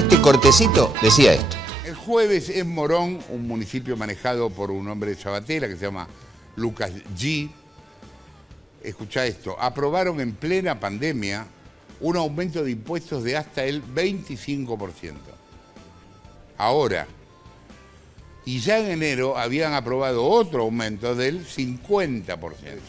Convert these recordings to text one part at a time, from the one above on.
Este cortecito decía esto. El jueves en Morón, un municipio manejado por un hombre de Sabatella que se llama Lucas G. Escuchá esto, aprobaron en plena pandemia un aumento de impuestos de hasta el 25%. Ahora, y ya en enero habían aprobado otro aumento del 50%.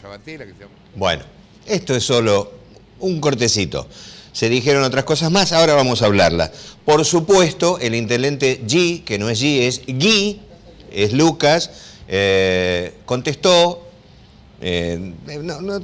Sabatella, que se llama... Bueno, esto es solo un cortecito. Se dijeron otras cosas más, ahora vamos a hablarlas. Por supuesto, el intendente G, que no es G, es Gui, es Lucas, contestó,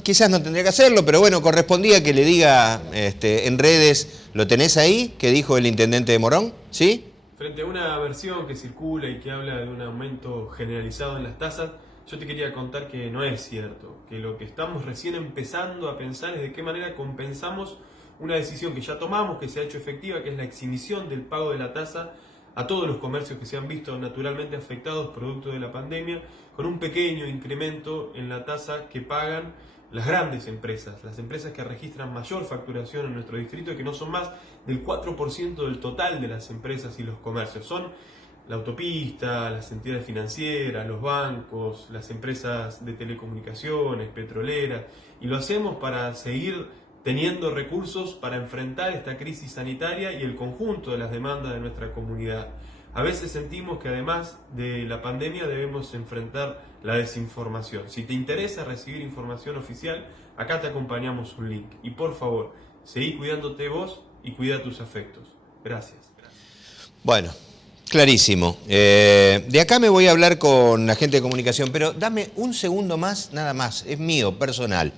quizás no tendría que hacerlo, pero bueno, correspondía que le diga en redes, ¿lo tenés ahí? ¿Qué dijo el intendente de Morón? ¿Sí? Frente a una versión que circula y que habla de un aumento generalizado en las tasas, yo te quería contar que no es cierto, que lo que estamos recién empezando a pensar es de qué manera compensamos una decisión que ya tomamos, que se ha hecho efectiva, que es la exhibición del pago de la tasa a todos los comercios que se han visto naturalmente afectados producto de la pandemia, con un pequeño incremento en la tasa que pagan las grandes empresas, las empresas que registran mayor facturación en nuestro distrito y que no son más del 4% del total de las empresas y los comercios. Son la autopista, las entidades financieras, los bancos, las empresas de telecomunicaciones, petroleras, y lo hacemos para seguir teniendo recursos para enfrentar esta crisis sanitaria y el conjunto de las demandas de nuestra comunidad. A veces sentimos que además de la pandemia debemos enfrentar la desinformación. Si te interesa recibir información oficial, acá te acompañamos un link. Y por favor, seguí cuidándote vos y cuida tus afectos. Gracias. Bueno, clarísimo. De acá me voy a hablar con la gente de comunicación, pero dame un segundo más, nada más, es mío, personal.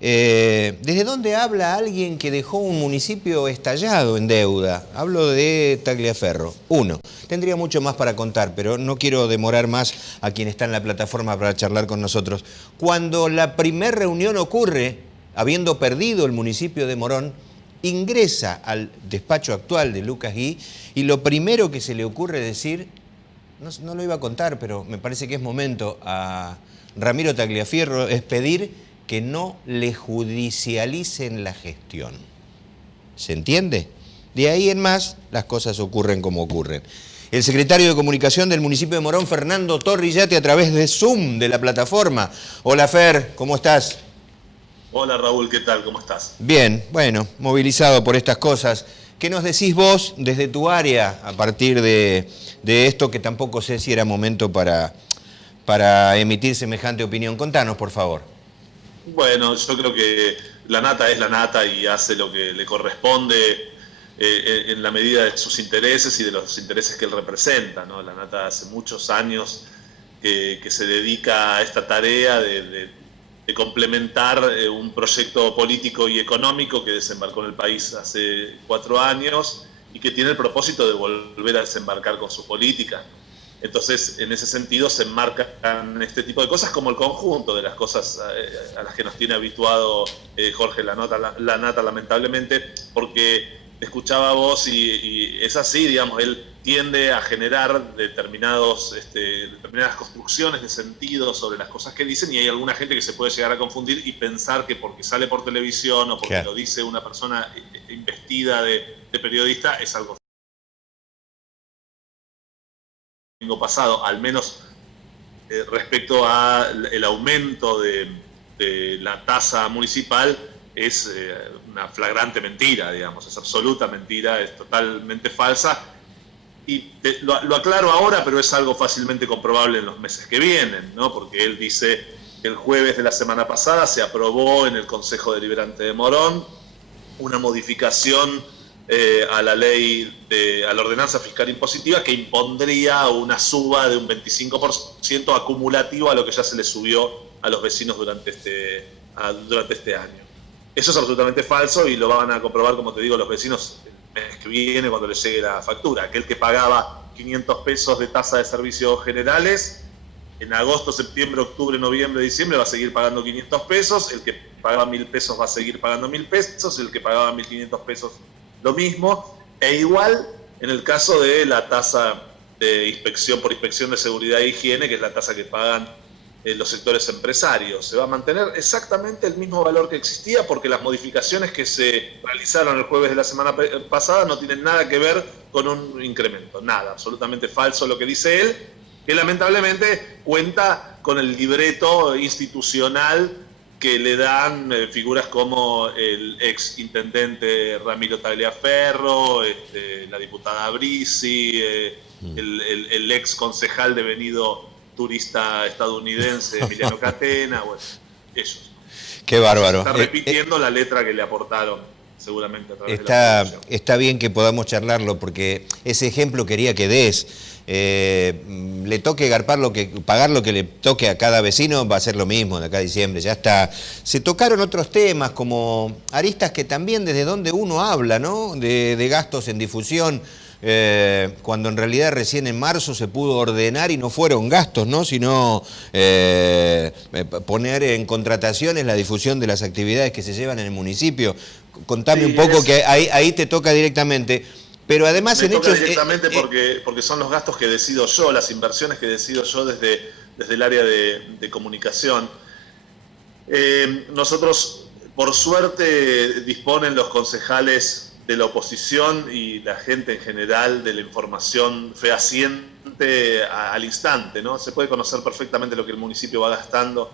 ¿Desde dónde habla alguien que dejó un municipio estallado en deuda? Hablo de Tagliaferro. Uno, tendría mucho más para contar, pero no quiero demorar más a quien está en la plataforma para charlar con nosotros. Cuando la primer reunión ocurre, habiendo perdido el municipio de Morón, ingresa al despacho actual de Lucas Gui y lo primero que se le ocurre decir, no lo iba a contar, pero me parece que es momento, a Ramiro Tagliaferro, es pedir que no le judicialicen la gestión. ¿Se entiende? De ahí en más, las cosas ocurren como ocurren. El secretario de Comunicación del municipio de Morón, Fernando Torrillate, a través de Zoom, de la plataforma. Hola, Fer, ¿cómo estás? Hola, Raúl, ¿qué tal? ¿Cómo estás? Bien, bueno, movilizado por estas cosas. ¿Qué nos decís vos desde tu área a partir de esto, que tampoco sé si era momento para emitir semejante opinión? Contanos, por favor. Bueno, yo creo que la nata es la nata y hace lo que le corresponde en la medida de sus intereses y de los intereses que él representa, ¿no? La nata hace muchos años que se dedica a esta tarea de complementar un proyecto político y económico que desembarcó en el país hace 4 años y que tiene el propósito de volver a desembarcar con su política. Entonces, en ese sentido, se enmarcan este tipo de cosas como el conjunto de las cosas a las que nos tiene habituado Jorge Lanata, lamentablemente, porque escuchaba a vos y es así, digamos, él tiende a generar determinadas construcciones de sentido sobre las cosas que dicen, y hay alguna gente que se puede llegar a confundir y pensar que porque sale por televisión o porque lo dice una persona investida de periodista es algo pasado, al menos respecto al aumento de la tasa municipal, es una flagrante mentira, digamos, es absoluta mentira, es totalmente falsa, y lo aclaro ahora, pero es algo fácilmente comprobable en los meses que vienen, ¿no? Porque él dice que el jueves de la semana pasada se aprobó en el Consejo Deliberante de Morón una modificación a la ley, a la ordenanza fiscal impositiva, que impondría una suba de un 25% acumulativo a lo que ya se le subió a los vecinos durante este año. Eso es absolutamente falso y lo van a comprobar, como te digo, los vecinos el mes que viene cuando les llegue la factura. Aquel que pagaba 500 pesos de tasa de servicios generales, en agosto, septiembre, octubre, noviembre, diciembre va a seguir pagando 500 pesos, el que pagaba 1.000 pesos va a seguir pagando 1.000 pesos, el que pagaba 1.500 pesos lo mismo, e igual en el caso de la tasa de inspección por inspección de seguridad e higiene, que es la tasa que pagan los sectores empresarios. Se va a mantener exactamente el mismo valor que existía, porque las modificaciones que se realizaron el jueves de la semana pasada no tienen nada que ver con un incremento. Nada, absolutamente falso lo que dice él, que lamentablemente cuenta con el libreto institucional que le dan figuras como el ex intendente Ramiro Tagliaferro, la diputada Brisi, el ex concejal devenido turista estadounidense Emiliano Catena, bueno, ellos. Qué bárbaro. Está repitiendo la letra que le aportaron seguramente a través de la producción. Está bien que podamos charlarlo, porque ese ejemplo quería que des. Le toque pagar lo que le toque a cada vecino, va a ser lo mismo de acá a diciembre, ya está. Se tocaron otros temas como aristas que también desde donde uno habla, ¿no? De gastos en difusión, cuando en realidad recién en marzo se pudo ordenar y no fueron gastos, ¿no? Sino poner en contrataciones la difusión de las actividades que se llevan en el municipio. Contame un poco, que ahí te toca directamente. Pero además me en toca hechos... directamente porque son los gastos que decido yo, las inversiones que decido yo desde el área de comunicación. Nosotros, por suerte, disponen los concejales de la oposición y la gente en general de la información fehaciente al instante, ¿no? Se puede conocer perfectamente lo que el municipio va gastando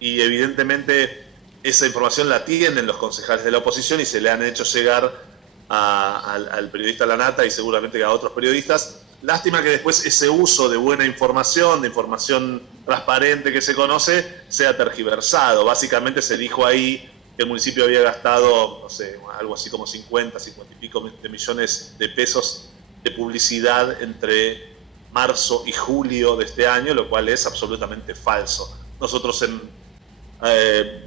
y evidentemente esa información la tienen los concejales de la oposición y se le han hecho llegar al periodista Lanata y seguramente a otros periodistas. Lástima que después ese uso de buena información, de información transparente que se conoce, sea tergiversado. Básicamente se dijo ahí que el municipio había gastado, no sé, algo así como 50 y pico de millones de pesos de publicidad entre marzo y julio de este año, lo cual es absolutamente falso. Nosotros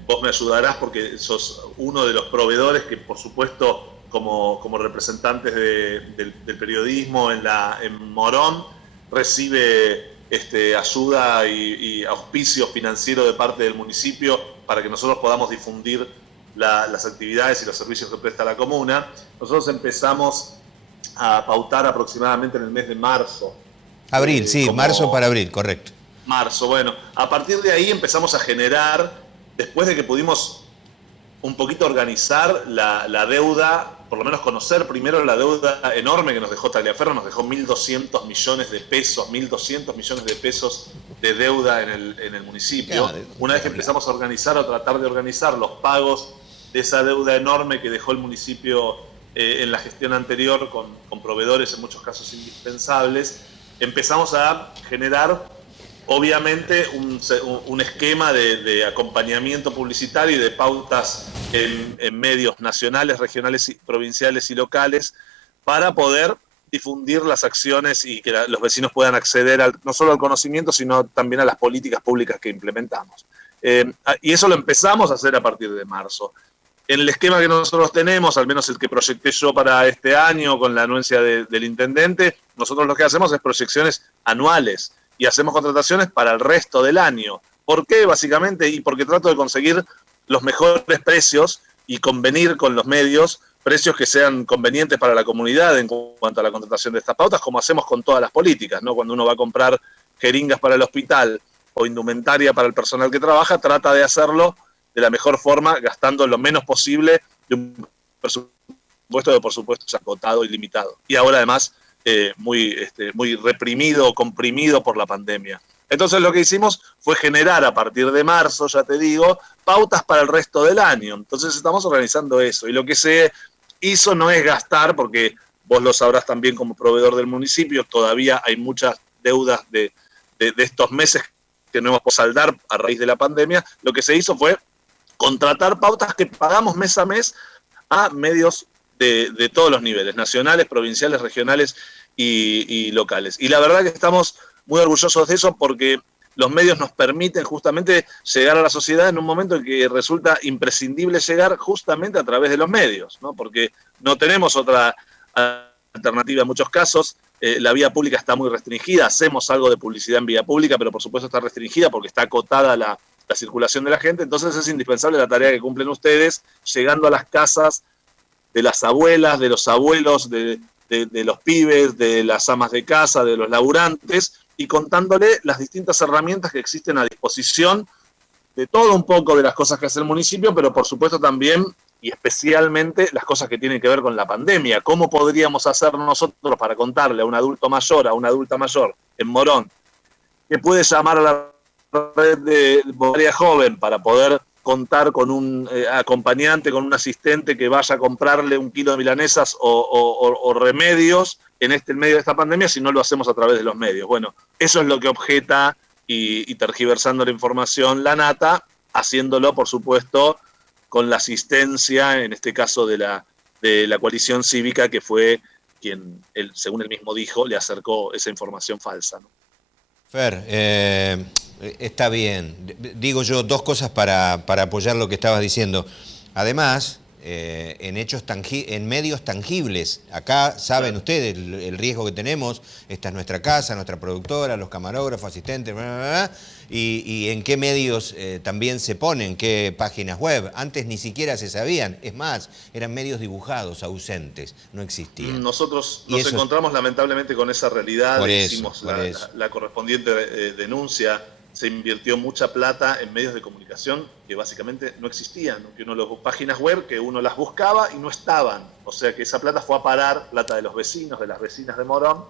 vos me ayudarás porque sos uno de los proveedores que, por supuesto, como representantes del periodismo en Morón, recibe ayuda y auspicio financiero de parte del municipio para que nosotros podamos difundir las actividades y los servicios que presta la comuna. Nosotros empezamos a pautar aproximadamente en el mes de marzo. Abril, sí, marzo para abril, correcto. Marzo, bueno. A partir de ahí empezamos a generar, después de que pudimos un poquito organizar la deuda, por lo menos conocer primero la deuda enorme que nos dejó Tagliaferro, nos dejó 1.200 millones de pesos de deuda en el municipio. Una vez que empezamos a organizar o tratar de organizar los pagos de esa deuda enorme que dejó el municipio en la gestión anterior con proveedores en muchos casos indispensables, empezamos a generar obviamente un esquema de acompañamiento publicitario y de pautas en medios nacionales, regionales, provinciales y locales para poder difundir las acciones y que los vecinos puedan acceder no solo al conocimiento, sino también a las políticas públicas que implementamos. Y eso lo empezamos a hacer a partir de marzo. En el esquema que nosotros tenemos, al menos el que proyecté yo para este año con la anuencia del intendente, nosotros lo que hacemos es proyecciones anuales y hacemos contrataciones para el resto del año. ¿Por qué? Básicamente, y porque trato de conseguir los mejores precios y convenir con los medios, precios que sean convenientes para la comunidad en cuanto a la contratación de estas pautas, como hacemos con todas las políticas, ¿no? Cuando uno va a comprar jeringas para el hospital o indumentaria para el personal que trabaja, trata de hacerlo de la mejor forma, gastando lo menos posible de un presupuesto que por supuesto es acotado y limitado. Y ahora además muy reprimido, comprimido por la pandemia. Entonces lo que hicimos fue generar a partir de marzo, ya te digo, pautas para el resto del año. Entonces estamos organizando eso. Y lo que se hizo no es gastar, porque vos lo sabrás también como proveedor del municipio, todavía hay muchas deudas de estos meses que no hemos podido saldar a raíz de la pandemia. Lo que se hizo fue contratar pautas que pagamos mes a mes a medios de todos los niveles, nacionales, provinciales, regionales y locales. Y la verdad que estamos muy orgullosos de eso porque los medios nos permiten justamente llegar a la sociedad en un momento en que resulta imprescindible llegar justamente a través de los medios, ¿no? Porque no tenemos otra alternativa en muchos casos. La vía pública está muy restringida, hacemos algo de publicidad en vía pública, pero por supuesto está restringida porque está acotada la circulación de la gente. Entonces es indispensable la tarea que cumplen ustedes, llegando a las casas de las abuelas, de los abuelos, de los pibes, de las amas de casa, de los laburantes, y contándole las distintas herramientas que existen a disposición de todo un poco de las cosas que hace el municipio, pero por supuesto también y especialmente las cosas que tienen que ver con la pandemia. ¿Cómo podríamos hacer nosotros para contarle a un adulto mayor, a una adulta mayor en Morón, que puede llamar a la red de Moraria Joven para poder contar con un acompañante, con un asistente que vaya a comprarle 1 kilo de milanesas o remedios en medio de esta pandemia si no lo hacemos a través de los medios? Bueno, eso es lo que objeta y tergiversando la información la Nata, haciéndolo, por supuesto, con la asistencia, en este caso de la coalición cívica, que fue quien, según él mismo dijo, le acercó esa información falsa, ¿no? Fer, está bien. Digo yo 2 cosas para apoyar lo que estabas diciendo. Además, en medios tangibles. Acá saben ustedes el riesgo que tenemos. Esta es nuestra casa, nuestra productora, los camarógrafos, asistentes, bla, bla, bla, y en qué medios también se ponen, qué páginas web. Antes ni siquiera se sabían. Es más, eran medios dibujados, ausentes, no existían. Nosotros nos encontramos lamentablemente con esa realidad. Hicimos la correspondiente denuncia. Se invirtió mucha plata en medios de comunicación que básicamente no existían, que páginas web que uno las buscaba y no estaban. O sea que esa plata fue a parar, plata de los vecinos, de las vecinas de Morón,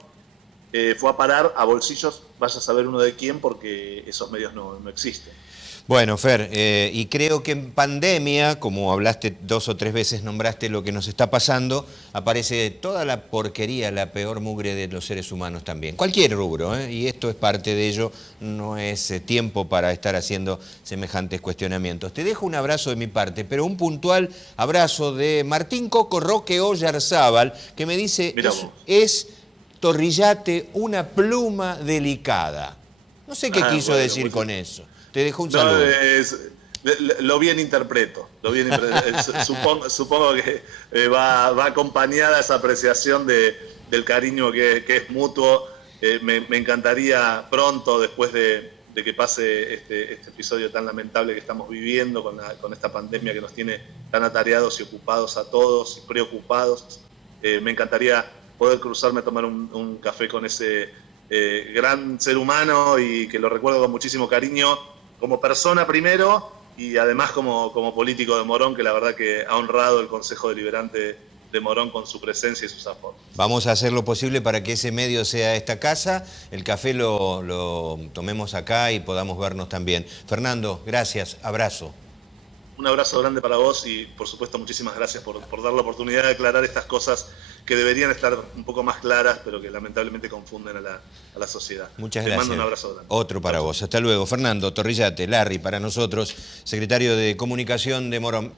fue a parar a bolsillos, vaya a saber uno de quién, porque esos medios no existen. Bueno, Fer, y creo que en pandemia, como hablaste 2 o 3 veces, nombraste lo que nos está pasando, aparece toda la porquería, la peor mugre de los seres humanos también. Cualquier rubro, y esto es parte de ello, no es tiempo para estar haciendo semejantes cuestionamientos. Te dejo un abrazo de mi parte, pero un puntual abrazo de Martín Coco Roque Oyarzábal, que me dice, es Torrillate una pluma delicada. No sé qué quiso decir con eso. Te dejo un saludo. Lo bien interpreto. Supongo que va acompañada esa apreciación del cariño que es mutuo. Me encantaría pronto, después de que pase este episodio tan lamentable que estamos viviendo con esta pandemia que nos tiene tan atareados y ocupados a todos y preocupados, me encantaría poder cruzarme a tomar un café con ese gran ser humano y que lo recuerdo con muchísimo cariño, como persona primero y además como político de Morón, que la verdad que ha honrado el Consejo Deliberante de Morón con su presencia y sus aportes. Vamos a hacer lo posible para que ese medio sea esta casa, el café lo tomemos acá y podamos vernos también. Fernando, gracias, abrazo. Un abrazo grande para vos y por supuesto muchísimas gracias por dar la oportunidad de aclarar estas cosas que deberían estar un poco más claras, pero que lamentablemente confunden a la sociedad. Muchas gracias. Te mando un abrazo grande. Otro para vos. Hasta luego. Fernando Torrillate, Larry, para nosotros, secretario de Comunicación de Morón.